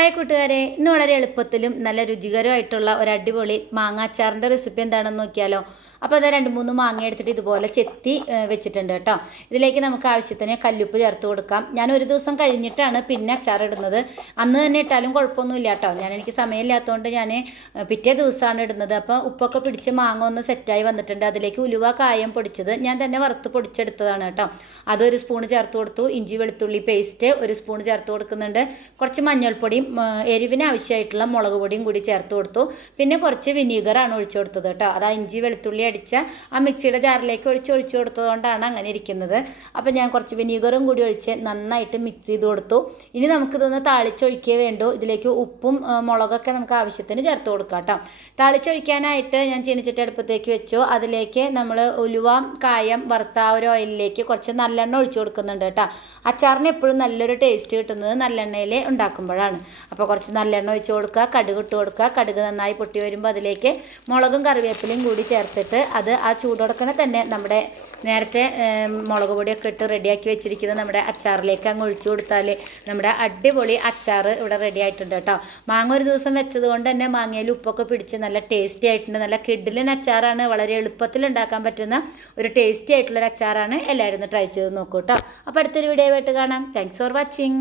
Hi കൂട്ടുകാരെ, ഇന്ന് വളരെ എളുപ്പത്തിലും നല്ല രുചികരമായിട്ടുള്ള ഒരു അടിപൊളി മാങ്ങ അച്ചാറിൻ്റെ റെസിപ്പി എന്താണെന്ന് നോക്കിയാലോ. അപ്പോൾ അത് 2-3 മാങ്ങ എടുത്തിട്ട് ഇതുപോലെ ചെത്തി വെച്ചിട്ടുണ്ട് കേട്ടോ. ഇതിലേക്ക് നമുക്ക് ആവശ്യത്തിന് കല്ലുപ്പ് ചേർത്ത് കൊടുക്കാം. ഞാൻ ഒരു ദിവസം കഴിഞ്ഞിട്ടാണ് പിന്നെ അച്ചാർ ഇടുന്നത്. അന്ന് തന്നെ ഇട്ടാലും കുഴപ്പമൊന്നുമില്ല കേട്ടോ. എനിക്ക് സമയമില്ലാത്തതുകൊണ്ട് ഞാൻ പിറ്റേ ദിവസമാണ് ഇടുന്നത്. അപ്പോൾ ഉപ്പൊക്കെ പിടിച്ച് മാങ്ങ ഒന്ന് സെറ്റായി വന്നിട്ടുണ്ട്. അതിലേക്ക് ഉലുവ കായം പൊടിച്ചത് ഞാൻ തന്നെ വറുത്ത് പൊടിച്ചെടുത്തതാണ് കേട്ടോ. അതൊരു സ്പൂൺ ചേർത്ത് കൊടുത്തു. ഇഞ്ചി വെളുത്തുള്ളി പേസ്റ്റ് 1 സ്പൂൺ ചേർത്ത് കൊടുക്കുന്നുണ്ട്. കുറച്ച് മഞ്ഞൾപ്പൊടിയും എരിവിന് ആവശ്യമായിട്ടുള്ള മുളക് പൊടിയും കൂടി ചേർത്ത് കൊടുത്തു. പിന്നെ കുറച്ച് വിനീഗറാണ് ഒഴിച്ചു കൊടുത്തത് കേട്ടോ. അത് ഇഞ്ചി വെളുത്തുള്ളി അടിച്ച ആ മിക്സിയുടെ ജാറിലേക്ക് ഒഴിച്ചു കൊടുത്തതുകൊണ്ടാണ് അങ്ങനെ ഇരിക്കുന്നത്. അപ്പോൾ ഞാൻ കുറച്ച് വിനീഗറും കൂടി ഒഴിച്ച് നന്നായിട്ട് മിക്സ് ചെയ്ത് കൊടുത്തു. ഇനി നമുക്കിതൊന്ന് താളിച്ചൊഴിക്കേ വേണ്ടൂ. ഇതിലേക്ക് ഉപ്പും മുളകൊക്കെ നമുക്ക് ആവശ്യത്തിന് ചേർത്ത് കൊടുക്കാം കേട്ടോ. താളിച്ചൊഴിക്കാനായിട്ട് ഞാൻ ചീനിച്ചട്ടി അടുപ്പത്തേക്ക് വെച്ചു. അതിലേക്ക് നമ്മൾ ഉലുവ കായം വറുത്ത ഒരു ഓയിലിലേക്ക് കുറച്ച് നല്ലെണ്ണ ഒഴിച്ചു കൊടുക്കുന്നുണ്ട് കേട്ടോ. അച്ചാറിന് എപ്പോഴും നല്ലൊരു ടേസ്റ്റ് കിട്ടുന്നത് നല്ലെണ്ണയിൽ ഉണ്ടാക്കുമ്പോഴാണ്. അപ്പോൾ കുറച്ച് നല്ലെണ്ണ ഒഴിച്ച് കൊടുക്കുക, കടുക് ഇട്ട് കൊടുക്കുക. കടുക് നന്നായി പൊട്ടി വരുമ്പോൾ അതിലേക്ക് മുളകും കറിവേപ്പിലയും കൂടി ചേർത്തിട്ട് അത് ആ ചൂടോടക്കനെ തന്നെ നമ്മുടെ നേരത്തെ മുളക് പൊടിയൊക്കെ ഇട്ട് റെഡിയാക്കി വെച്ചിരിക്കുന്നത് നമ്മുടെ അച്ചാറിലേക്ക് അങ്ങ് ഒഴിച്ചു കൊടുത്താൽ നമ്മുടെ അടിപൊളി അച്ചാർ ഇവിടെ റെഡി ആയിട്ടുണ്ട് കേട്ടോ. മാങ്ങ ഒരു ദിവസം വെച്ചത് കൊണ്ട് തന്നെ മാങ്ങയിൽ ഉപ്പൊക്കെ പിടിച്ച് നല്ല ടേസ്റ്റി ആയിട്ടുണ്ട്. നല്ല കിഡിലൻ അച്ചാറാണ്. വളരെ എളുപ്പത്തിൽ ഉണ്ടാക്കാൻ പറ്റുന്ന ഒരു ടേസ്റ്റി ആയിട്ടുള്ളൊരു അച്ചാറാണ്. എല്ലാവരും ഒന്ന് ട്രൈ ചെയ്ത് നോക്കൂ കേട്ടോ. അപ്പോൾ അടുത്തൊരു വീഡിയോ ആയിട്ട് കാണാം. Thanks for watching.